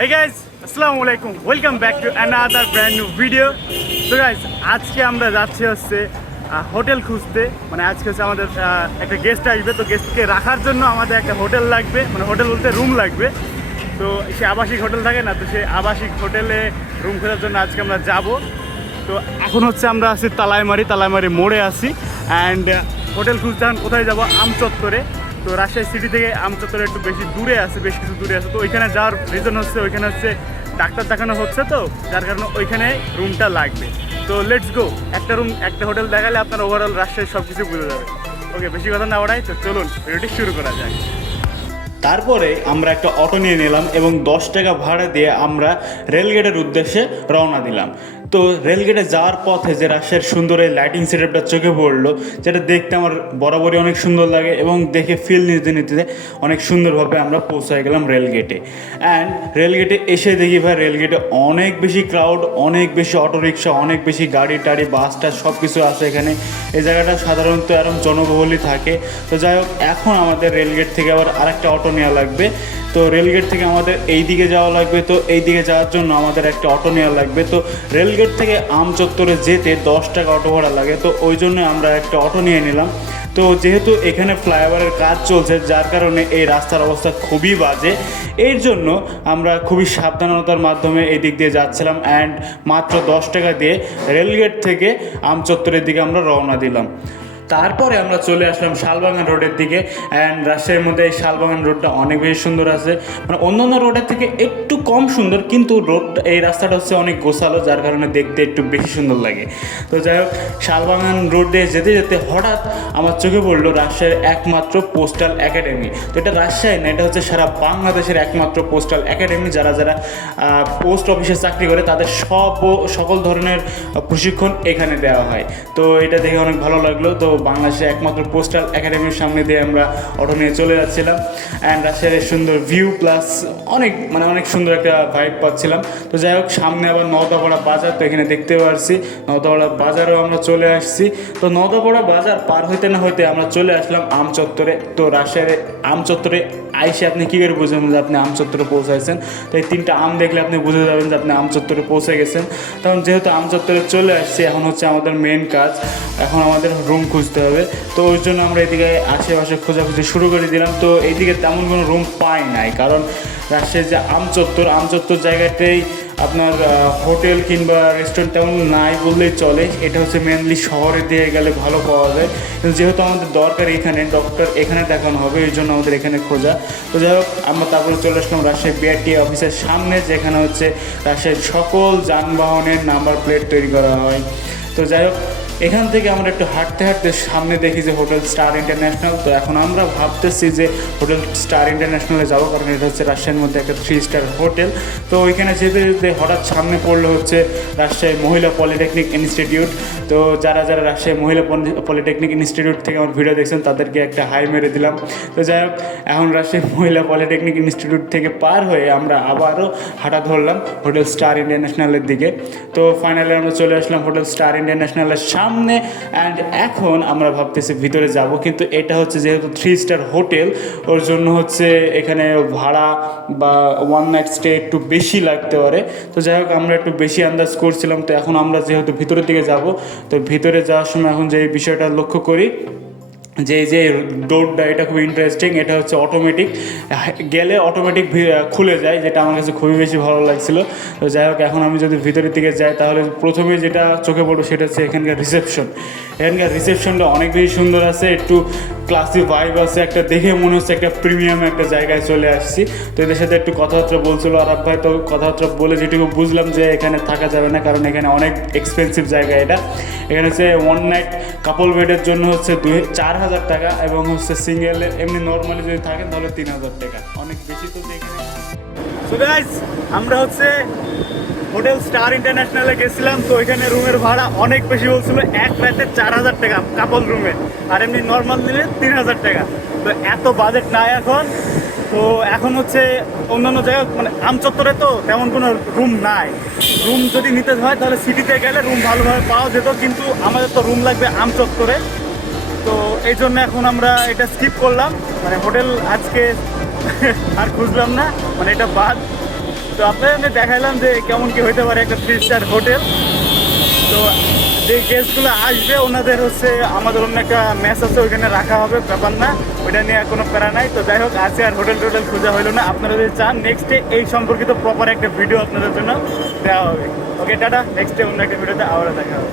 Hey guys, আসসালামু আলাইকুম, welcome back to another brand new video. তো গাইজ, আজকে আমরা যাচ্ছি হচ্ছে হোটেল খুঁজতে। মানে আজকে হচ্ছে আমাদের একটা গেস্ট আসবে, তো গেস্টকে রাখার জন্য আমাদের একটা হোটেল লাগবে, মানে হোটেল বলতে রুম লাগবে। তো সে আবাসিক হোটেল থাকে না, তো সেই আবাসিক হোটেলে রুম খোঁজার জন্য আজকে আমরা যাব। তো এখন হচ্ছে আমরা আছি তালাইমারি মোড়ে আছি। অ্যান্ড হোটেল খুঁজতে এখন কোথায় যাবো? আমচত্বরে। তো রাজশাহী সিটি থেকে আমচত্বরে একটু বেশি দূরে আছে, বেশ কিছু দূরে আছে। তো ওইখানে যাওয়ার রিজন হচ্ছে ওইখানে হচ্ছে ডাক্তার দেখানো হচ্ছে, তো যার কারণে ওইখানে রুমটা লাগবে। তো লেটস গো, একটা হোটেল দেখালে আপনার ওভারঅল রাজশাহী সব কিছু বুঝে যাবে। ওকে, বেশি কথা না বাড়াই, তো চলুন ভিডিওটি শুরু করা যায়। তারপরে আমরা একটা অটো নিয়ে নিলাম এবং 10 টাকা ভাড়া দিয়ে আমরা রেলগেটের উদ্দেশ্যে রওনা দিলাম। তো রেলগেটে যাওয়ার পথে যে রাজশাহীর সুন্দর এই লাইটিং সেটআপটা চোখে পড়লো, যেটা দেখতে আমার বরাবরই অনেক সুন্দর লাগে এবং দেখে ফিল নিতে নিতে অনেক সুন্দরভাবে আমরা পৌঁছায় গেলাম রেলগেটে। অ্যান্ড রেলগেটে এসে দেখি ভাই, রেলগেটে অনেক বেশি ক্রাউড, অনেক বেশি অটোরিকশা, অনেক বেশি গাড়ি টাড়ি বাস টাস সব কিছু আছে এখানে। এই জায়গাটা সাধারণত এরকম জনবহুলই থাকে। তো যাই হোক, এখন আমাদের রেলগেট থেকে আবার আরেকটা অটো নেওয়া লাগবে। তো রেলগেট থেকে আমাদের এই দিকে যাওয়া লাগবে, তো এই দিকে যাওয়ার জন্য আমাদের একটা অটো নেওয়া লাগবে। তো রেলগেট থেকে আমচত্বরে যেতে 10 টাকা অটো ভাড়া লাগে, তো ওই জন্য আমরা একটা অটো নিয়ে নিলাম। তো যেহেতু এখানে ফ্লাইওভারের কাজ চলছে, যার কারণে এই রাস্তার অবস্থা খুবই বাজে। এর জন্য আমরা খুবই সাবধানতার মাধ্যমে এই দিক দিয়ে যাচ্ছিলাম। অ্যান্ড মাত্র 10 টাকা দিয়ে রেলগেট থেকে আমচত্বরের দিকে আমরা রওনা দিলাম। তারপরে আমরা চলে আসলাম শালবাগান রোডের দিকে। অ্যান্ড রাজশাহীর মধ্যে এই শালবাগান রোডটা অনেক বেশি সুন্দর আছে, মানে অন্যান্য রোডের থেকে একটু কম সুন্দর, কিন্তু এই রাস্তাটা হচ্ছে অনেক গোছালো, যার কারণে দেখতে একটু বেশি সুন্দর লাগে। তো যাই হোক, শালবাগান রোড দিয়ে যেতে যেতে হঠাৎ আমার চোখে পড়লো রাজশাহীর একমাত্র পোস্টাল একাডেমি। তো এটা রাজশাহী না, এটা হচ্ছে সারা বাংলাদেশের একমাত্র পোস্টাল একাডেমি। যারা যারা পোস্ট অফিসে চাকরি করে তাদের সকল ধরনের প্রশিক্ষণ এখানে দেওয়া হয়। তো এটা দেখে অনেক ভালো লাগলো। তো বাংলাদেশের একমাত্র পোস্টাল একাডেমির সামনে দিয়ে আমরা অটো নিয়ে চলে যাচ্ছিলাম। অ্যান্ড রাজশাহীর সুন্দর ভিউ প্লাস অনেক সুন্দর একটা ভাইব পাচ্ছিলাম। তো যাই হোক, সামনে আবার নওদাপাড়া বাজার, তো এখানে দেখতে পারছি নওদাপাড়া বাজারেও আমরা চলে আসছি। তো নওদাপাড়া বাজার পার হইতে না হইতে আমরা চলে আসলাম আমচত্বরে। তো রাজশাহীর আমচত্বরে আইসে আপনি কী করে বুঝবেন যে আপনি আমচত্বরে পৌঁছাইছেন? তো এই 3টা আম দেখলে আপনি বুঝে যাবেন যে আপনি আমচত্বরে পৌঁছে গেছেন। তখন যেহেতু আমচত্বরে চলে আসছি, এখন হচ্ছে আমাদের মেন কাজ, এখন আমাদের রুম খুঁজতে হবে। তো ওই জন্য আমরা এদিকে আশেপাশে খোঁজাখুঁজি শুরু করে দিলাম। তো এইদিকে তেমন কোনো রুম পাই নাই, কারণ রাজশাহীর যে আমচত্বর জায়গাতেই আপনার হোটেল কিংবা রেস্টুরেন্ট তেমন নাই বললেই চলে। এটা হচ্ছে মেনলি শহরের দিকে গেলে ভালো পাওয়া যায়, কিন্তু যেহেতু আমাদের দরকার এখানে ডক্টর এখানে দেখানো হবে, এই জন্য আমাদের এখানে খোঁজা। তো যাই হোক, আমরা তারপরে চলে আসলাম রাজশাহী বিআরটিএ অফিসের সামনে, যেখানে হচ্ছে রাজশাহীর সকল যানবাহনের নাম্বার প্লেট তৈরি করা হয়। তো যাই হোক, এখান থেকে আমরা একটু হাঁটতে হাঁটতে সামনে দেখি যে হোটেল স্টার ইন্টারন্যাশনাল। তো এখন আমরা ভাবতেছি যে হোটেল স্টার ইন্টারন্যাশনালে যাবো, কারণ এটা হচ্ছে রাজশাহীর মধ্যে একটা 3 স্টার হোটেল। তো ওইখানে যেতে যেতে হঠাৎ সামনে পড়লো হচ্ছে রাজশাহী মহিলা পলিটেকনিক ইনস্টিটিউট। তো যারা যারা রাজশাহী মহিলা পলিটেকনিক ইনস্টিটিউট থেকে আমার ভিডিও দেখছেন তাদেরকে একটা হাই মেরে দিলাম। তো যাই হোক, এখন রাজশাহী মহিলা পলিটেকনিক ইনস্টিটিউট থেকে পার হয়ে আমরা আবারও হাঁটা ধরলাম হোটেল স্টার ইন্টারন্যাশনালের দিকে। তো ফাইনালি আমরা চলে আসলাম হোটেল স্টার ইন্টারন্যাশনালের সামনে। অ্যান্ড এখন আমরা ভাবতেছি ভিতরে যাব, কিন্তু এটা হচ্ছে যেহেতু 3 স্টার হোটেল, ওর জন্য হচ্ছে এখানে ভাড়া বা 1 নাইট স্টে একটু বেশি লাগতে পারে। তো যাই হোক, আমরা একটু বেশি আন্দাজ করছিলাম। তো এখন আমরা যেহেতু ভিতরের দিকে যাব, তো ভিতরে যাওয়ার সময় এখন যে বিষয়টা লক্ষ্য করি যে এই যে ডোরটা, এটা খুব ইন্টারেস্টিং। এটা হচ্ছে অটোমেটিক, গেলে অটোমেটিক খুলে যায়, যেটা আমার কাছে খুবই বেশি ভালো লাগছিলো। তো যাই হোক, এখন আমি যদি ভিতরের দিকে যাই তাহলে প্রথমে যেটা চোখে পড়বে সেটা হচ্ছে এখানকার রিসেপশনটা অনেক বেশি সুন্দর আছে, একটু ক্লাসি ভাইব আছে, একটা দেখে মনে হচ্ছে একটা প্রিমিয়াম একটা জায়গায় চলে আসছি। তো এদের সাথে একটু কথাবার্তা বলছিল আরাব ভাই। তো কথাবার্তা বলে যেটুকু বুঝলাম যে এখানে থাকা যাবে না, কারণ এখানে অনেক এক্সপেন্সিভ জায়গা। এখানে হচ্ছে 1 নাইট কাপল বেডের জন্য হচ্ছে 4,000 টাকা, এবং হচ্ছে সিঙ্গেল এমনি নর্মালি যদি থাকেন তাহলে 3,000 টাকা, অনেক বেশি। তো এখানে সো গাইস, আমরা হচ্ছে হোটেল স্টার ইন্টারন্যাশনালে গেছিলাম। তো এখানে রুমের ভাড়া অনেক বেশি বলছিল, এক রাতে 4,000 টাকা কাপল রুমে, আর এমনি নর্মাল নিলে 3,000 টাকা। তো এত বাজেট নাই এখন। তো এখন হচ্ছে অন্যান্য জায়গায়, মানে আমচত্বরে তো তেমন কোনো রুম নাই। রুম যদি নিতে হয় তাহলে সিটিতে গেলে রুম ভালোভাবে পাওয়া যেত, কিন্তু আমাদের তো রুম লাগবে আমচত্বরে। তো এই জন্য এখন আমরা এটা স্কিপ করলাম, মানে হোটেল আজকে আর খুঁজলাম না, মানে এটা বাদ। তো আপনাদের আমি দেখাইলাম যে কেমন কি হইতে পারে একটা 3 স্টার হোটেল। তো যে গেস্টগুলো আসবে ওনাদের হচ্ছে আমাদের অন্য একটা ম্যাচ আছে ওইখানে রাখা হবে, ব্যাপার না, ওইটা নিয়ে কোনো প্যারা নাই। তো যাই হোক আজকে আর হোটেল টোটেল খোঁজা হলো না, আপনারা যদি চান নেক্সটে এই সম্পর্কিত প্রপার একটা ভিডিও আপনাদের জন্য দেওয়া হবে। ওকে টাটা, নেক্সটে অন্য একটা ভিডিওতে আবার দেখা হবে।